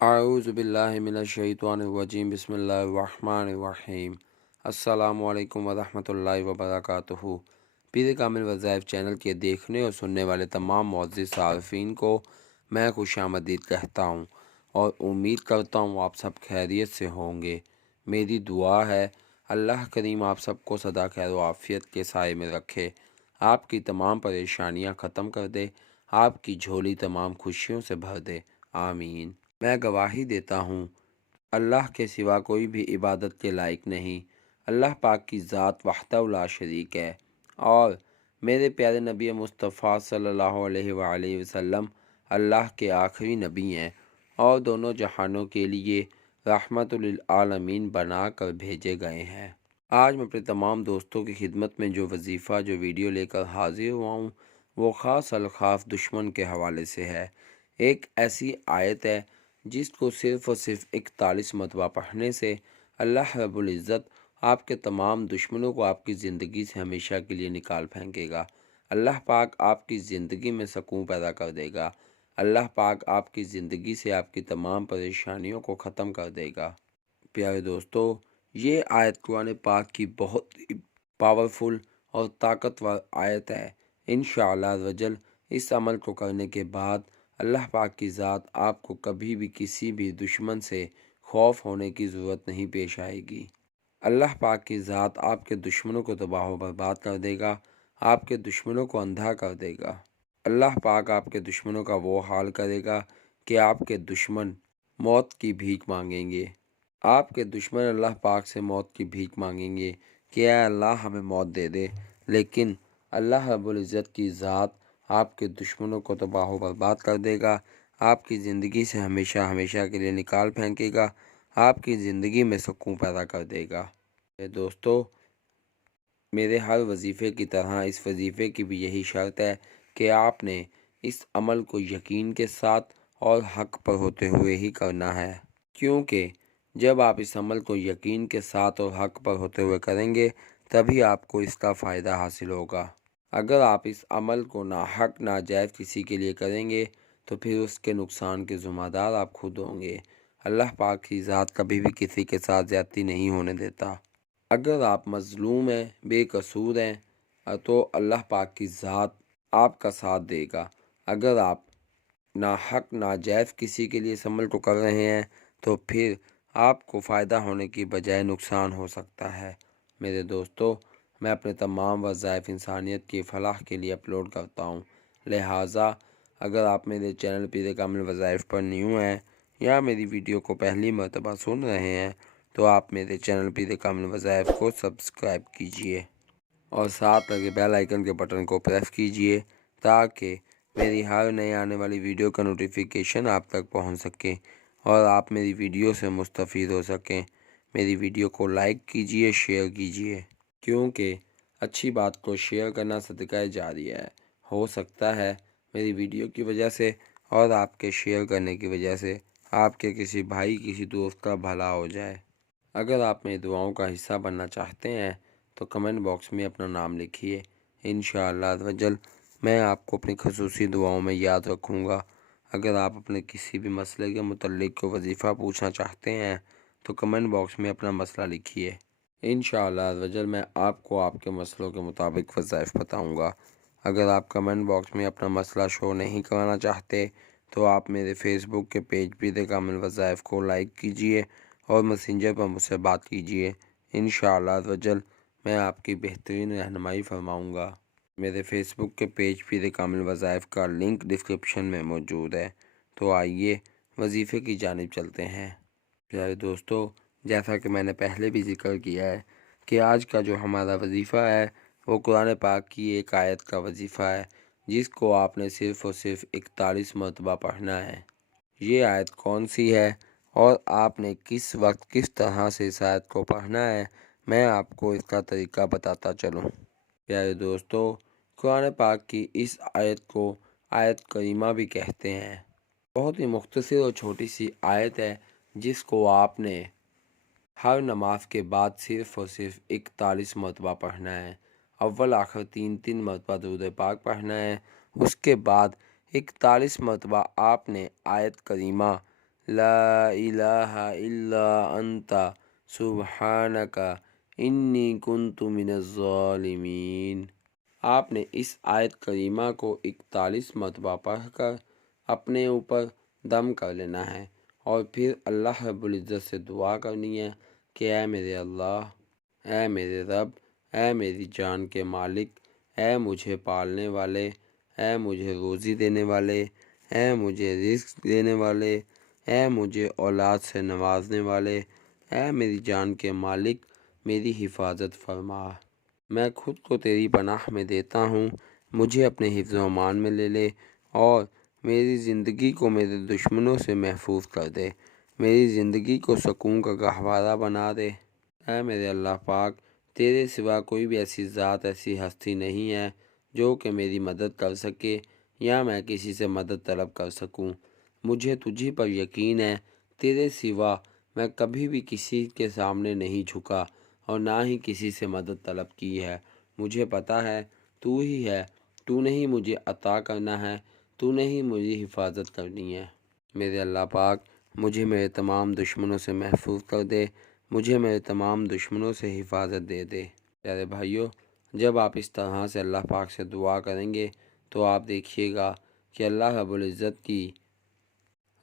اعوذ باللہ من الشیطان الرجیم بسم اللہ الرحمن الرحیم۔ السلام علیکم ورحمۃ اللہ وبرکاتہ۔ پیر کامل وظائف چینل کے دیکھنے اور سننے والے تمام معزز صارفین کو میں خوش آمدید کہتا ہوں اور امید کرتا ہوں آپ سب خیریت سے ہوں گے۔ میری دعا ہے اللہ کریم آپ سب کو سدا خیر و عافیت کے سائے میں رکھے، آپ کی تمام پریشانیاں ختم کر دے، آپ کی جھولی تمام خوشیوں سے بھر دے، آمین۔ میں گواہی دیتا ہوں اللہ کے سوا کوئی بھی عبادت کے لائق نہیں، اللہ پاک کی ذات وحدہ لا شریک ہے، اور میرے پیارے نبی مصطفیٰ صلی اللہ علیہ وآلہ وسلم اللہ کے آخری نبی ہیں اور دونوں جہانوں کے لیے رحمت للعالمین بنا کر بھیجے گئے ہیں۔ آج میں اپنے تمام دوستوں کی خدمت میں جو وظیفہ جو ویڈیو لے کر حاضر ہوا ہوں وہ خاص الخاص دشمن کے حوالے سے ہے۔ ایک ایسی آیت ہے جس کو صرف اور صرف 41 مرتبہ پڑھنے سے اللہ رب العزت آپ کے تمام دشمنوں کو آپ کی زندگی سے ہمیشہ کے لیے نکال پھینکے گا۔ اللہ پاک آپ کی زندگی میں سکون پیدا کر دے گا۔ اللہ پاک آپ کی زندگی سے آپ کی تمام پریشانیوں کو ختم کر دے گا۔ پیارے دوستو، یہ آیت قرآن پاک کی بہت پاورفل اور طاقتور آیت ہے۔ انشاءاللہ عزوجل اس عمل کو کرنے کے بعد اللہ پاک کی ذات آپ کو کبھی بھی کسی بھی دشمن سے خوف ہونے کی ضرورت نہیں پیش آئے گی۔ اللہ پاک کی ذات آپ کے دشمنوں کو تباہ و برباد کر دے گا، آپ کے دشمنوں کو اندھا کر دے گا۔ اللہ پاک آپ کے دشمنوں کا وہ حال کرے گا کہ آپ کے دشمن موت کی بھیک مانگیں گے۔ آپ کے دشمن اللہ پاک سے موت کی بھیک مانگیں گے کہ اے اللہ ہمیں موت دے دے، لیکن اللہ رب العزت کی ذات آپ کے دشمنوں کو تباہ و برباد کر دے گا، آپ کی زندگی سے ہمیشہ ہمیشہ کے لیے نکال پھینکے گا، آپ کی زندگی میں سکون پیدا کر دے گا۔ دوستو، میرے ہر وظیفے کی طرح اس وظیفے کی بھی یہی شرط ہے کہ آپ نے اس عمل کو یقین کے ساتھ اور حق پر ہوتے ہوئے ہی کرنا ہے، کیونکہ جب آپ اس عمل کو یقین کے ساتھ اور حق پر ہوتے ہوئے کریں گے تبھی آپ کو اس کا فائدہ حاصل ہوگا۔ اگر آپ اس عمل کو ناحق ناجائز کسی کے لیے کریں گے تو پھر اس کے نقصان کے ذمہ دار آپ خود ہوں گے۔ اللہ پاک کی ذات کبھی بھی کسی کے ساتھ زیادتی نہیں ہونے دیتا۔ اگر آپ مظلوم ہیں، بے قصور ہیں، تو اللہ پاک کی ذات آپ کا ساتھ دے گا۔ اگر آپ ناحق ناجائز کسی کے لیے اس عمل کو کر رہے ہیں تو پھر آپ کو فائدہ ہونے کی بجائے نقصان ہو سکتا ہے۔ میرے دوستو، میں اپنے تمام وظائف انسانیت کی فلاح کے لیے اپلوڈ کرتا ہوں، لہٰذا اگر آپ میرے چینل پیر کامل وظائف پر نیو ہیں یا میری ویڈیو کو پہلی مرتبہ سن رہے ہیں تو آپ میرے چینل پیر کامل وظائف کو سبسکرائب کیجئے اور ساتھ لگے بیل آئیکن کے بٹن کو پریس کیجئے تاکہ میری ہر نئے آنے والی ویڈیو کا نوٹیفیکیشن آپ تک پہنچ سکے اور آپ میری ویڈیو سے مستفید ہو سکیں۔ میری ویڈیو کو لائک کیجئے، شیئر کیجئے، کیونکہ اچھی بات کو شیئر کرنا صدقہ جاریہ ہے۔ ہو سکتا ہے میری ویڈیو کی وجہ سے اور آپ کے شیئر کرنے کی وجہ سے آپ کے کسی بھائی کسی دوست کا بھلا ہو جائے۔ اگر آپ میری دعاؤں کا حصہ بننا چاہتے ہیں تو کمنٹ باکس میں اپنا نام لکھیے، انشاءاللہ عزوجل میں آپ کو اپنی خصوصی دعاؤں میں یاد رکھوں گا۔ اگر آپ اپنے کسی بھی مسئلے کے متعلق کوئی وظیفہ پوچھنا چاہتے ہیں تو کمنٹ باکس میں اپنا مسئلہ لکھیے، انشاءاللہ عزوجل میں آپ کو آپ کے مسئلوں کے مطابق وظائف بتاؤں گا۔ اگر آپ کمنٹ باکس میں اپنا مسئلہ شو نہیں کرانا چاہتے تو آپ میرے فیس بک کے پیج پیر کامل وظائف کو لائک کیجئے اور میسنجر پر مجھ سے بات کیجئے، انشاءاللہ عزوجل میں آپ کی بہترین رہنمائی فرماؤں گا۔ میرے فیس بک کے پیج پیر کامل وظائف کا لنک ڈسکرپشن میں موجود ہے، تو آئیے وظیفے کی جانب چلتے ہیں۔ پیارے دوستو، جیسا کہ میں نے پہلے بھی ذکر کیا ہے کہ آج کا جو ہمارا وظیفہ ہے وہ قرآن پاک کی ایک آیت کا وظیفہ ہے جس کو آپ نے صرف اور صرف 41 مرتبہ پڑھنا ہے۔ یہ آیت کون سی ہے اور آپ نے کس وقت کس طرح سے اس آیت کو پڑھنا ہے، میں آپ کو اس کا طریقہ بتاتا چلوں۔ پیارے دوستو، قرآن پاک کی اس آیت کو آیت کریمہ بھی کہتے ہیں۔ بہت ہی مختصر اور چھوٹی سی آیت ہے جس کو آپ نے ہر نماز کے بعد صرف اور صرف 41 مرتبہ پڑھنا ہے۔ اول آخر 3 مرتبہ درود پاک پڑھنا ہے، اس کے بعد 41 مرتبہ آپ نے آیت کریمہ لا الہ الا انت سبحانک انی کنت من الظالمین۔ آپ نے اس آیت کریمہ کو 41 مرتبہ پڑھ کر اپنے اوپر دم کر لینا ہے، اور پھر اللہ رب العزت سے دعا کرنی ہے کہ اے میرے اللہ، اے میرے رب، اے میری جان کے مالک، اے مجھے پالنے والے، اے مجھے روزی دینے والے، اے مجھے رزق دینے والے، اے مجھے اولاد سے نوازنے والے، اے میری جان کے مالک، میری حفاظت فرما۔ میں خود کو تیری پناہ میں دیتا ہوں، مجھے اپنے حفظ و امان میں لے لے، اور میری زندگی کو میرے دشمنوں سے محفوظ کر دے، میری زندگی کو سکون کا گہوارہ بنا دے۔ اے میرے اللہ پاک، تیرے سوا کوئی بھی ایسی ذات، ایسی ہستی نہیں ہے جو کہ میری مدد کر سکے یا میں کسی سے مدد طلب کر سکوں۔ مجھے تجھی پر یقین ہے، تیرے سوا میں کبھی بھی کسی کے سامنے نہیں جھکا اور نہ ہی کسی سے مدد طلب کی ہے۔ مجھے پتہ ہے تو ہی ہے، تو نے ہی مجھے عطا کرنا ہے، تو نے ہی مجھے حفاظت کرنی ہے۔ میرے اللہ پاک، مجھے میرے تمام دشمنوں سے محفوظ کر دے، مجھے میرے تمام دشمنوں سے حفاظت دے دے۔ پیارے بھائیوں، جب آپ اس طرح سے اللہ پاک سے دعا کریں گے تو آپ دیکھیے گا کہ اللہ رب العزت کی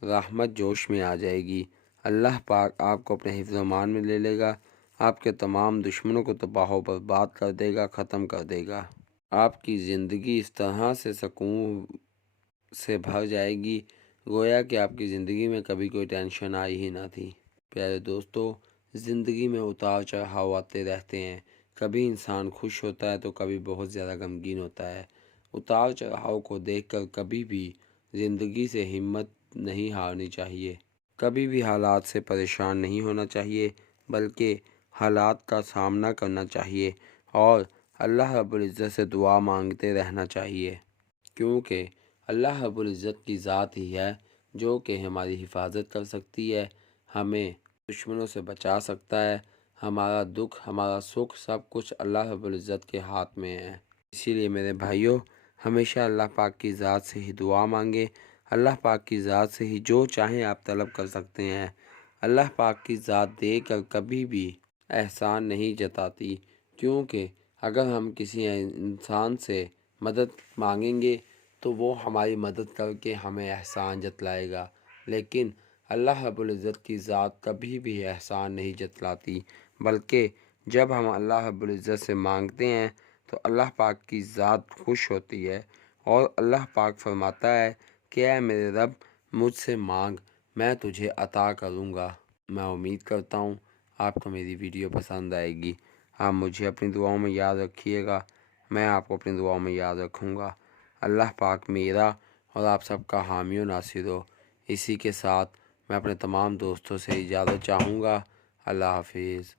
رحمت جوش میں آ جائے گی۔ اللہ پاک آپ کو اپنے حفظ و امان میں لے لے گا، آپ کے تمام دشمنوں کو تباہ و برباد کر دے گا، ختم کر دے گا۔ آپ کی زندگی اس طرح سے سکون سے بھر جائے گی گویا کہ آپ کی زندگی میں کبھی کوئی ٹینشن آئی ہی نہ تھی۔ پیارے دوستو، زندگی میں اتار چڑھاؤ آتے رہتے ہیں، کبھی انسان خوش ہوتا ہے تو کبھی بہت زیادہ غمگین ہوتا ہے۔ اتار چڑھاؤ کو دیکھ کر کبھی بھی زندگی سے ہمت نہیں ہارنی چاہیے، کبھی بھی حالات سے پریشان نہیں ہونا چاہیے، بلکہ حالات کا سامنا کرنا چاہیے اور اللہ رب العزت سے دعا مانگتے رہنا چاہیے، کیونکہ اللہ رب العزت کی ذات ہی ہے جو کہ ہماری حفاظت کر سکتی ہے، ہمیں دشمنوں سے بچا سکتا ہے۔ ہمارا دکھ، ہمارا سکھ، سب کچھ اللہ رب العزت کے ہاتھ میں ہے۔ اسی لیے میرے بھائیوں، ہمیشہ اللہ پاک کی ذات سے ہی دعا مانگے، اللہ پاک کی ذات سے ہی جو چاہیں آپ طلب کر سکتے ہیں۔ اللہ پاک کی ذات دے کر کبھی بھی احسان نہیں جتاتی، کیونکہ اگر ہم کسی انسان سے مدد مانگیں گے تو وہ ہماری مدد کر کے ہمیں احسان جتلائے گا، لیکن اللہ رب العزت کی ذات کبھی بھی احسان نہیں جتلاتی، بلکہ جب ہم اللہ رب العزت سے مانگتے ہیں تو اللہ پاک کی ذات خوش ہوتی ہے، اور اللہ پاک فرماتا ہے کہ اے میرے رب، مجھ سے مانگ، میں تجھے عطا کروں گا۔ میں امید کرتا ہوں آپ کو میری ویڈیو پسند آئے گی۔ آپ مجھے اپنی دعاؤں میں یاد رکھیے گا، میں آپ کو اپنی دعاؤں میں یاد رکھوں گا۔ اللہ پاک میرا اور آپ سب کا حامی و ناصر ہو۔ اسی کے ساتھ میں اپنے تمام دوستوں سے اجازت چاہوں گا۔ اللہ حافظ۔